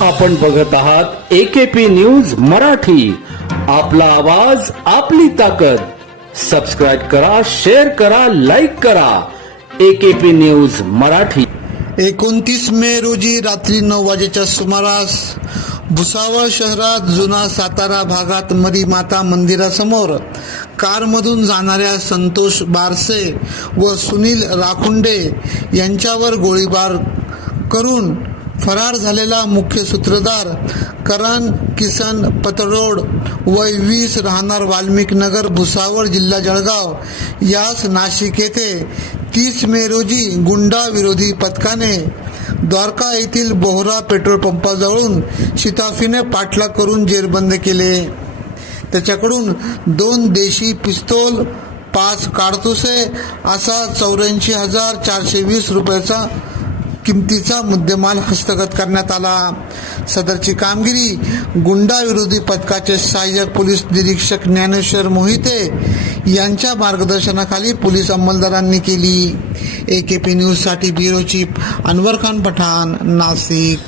आपण बघत आहात एकेपी न्यूज मराठी. आपला आवाज आपली ताकद. सबस्क्राईब करा शेअर करा लाईक करा. AKP news Marathi. एकोणतीस मे रोजी रात्री नऊ वाजेच्या सुमारास भुसावळ शहरात जुना सातारा भागात मरी माता मंदिरासमोर कारमधून जाणाऱ्या संतोष बारसे व सुनील राखुंडे यांच्यावर गोळीबार करून फरार झालेला मुख्य सूत्रधार करण किसन पतरोड वय वीस राहणार वाल्मिक नगर भुसावळ जिल्हा जळगाव. यास नाशिक येथे तीस मे रोजी गुंडा विरोधी पथकाने द्वारका येथील बोहरा पेट्रोल पंपाजवळून शिताफीने पाठलाग करून जेरबंद केले. त्याच्याकडून दोन देशी पिस्तोल पाच काडतुसे असा चौऱ्याऐंशी हजार चारशे वीस रुपयाचा किमतीचा मुद्देमाल हस्तगत करण्यात आला. सदरची कामगिरी गुंडा विरोधी पथकाचे सहाय्यक पोलीस निरीक्षक ज्ञानेश्वर मोहिते यांच्या मार्गदर्शनाखाली पोलीस अंमलदारांनी केली. ए के पी न्यूजसाठी ब्युरो चीफ अनवर खान पठाण नाशिक.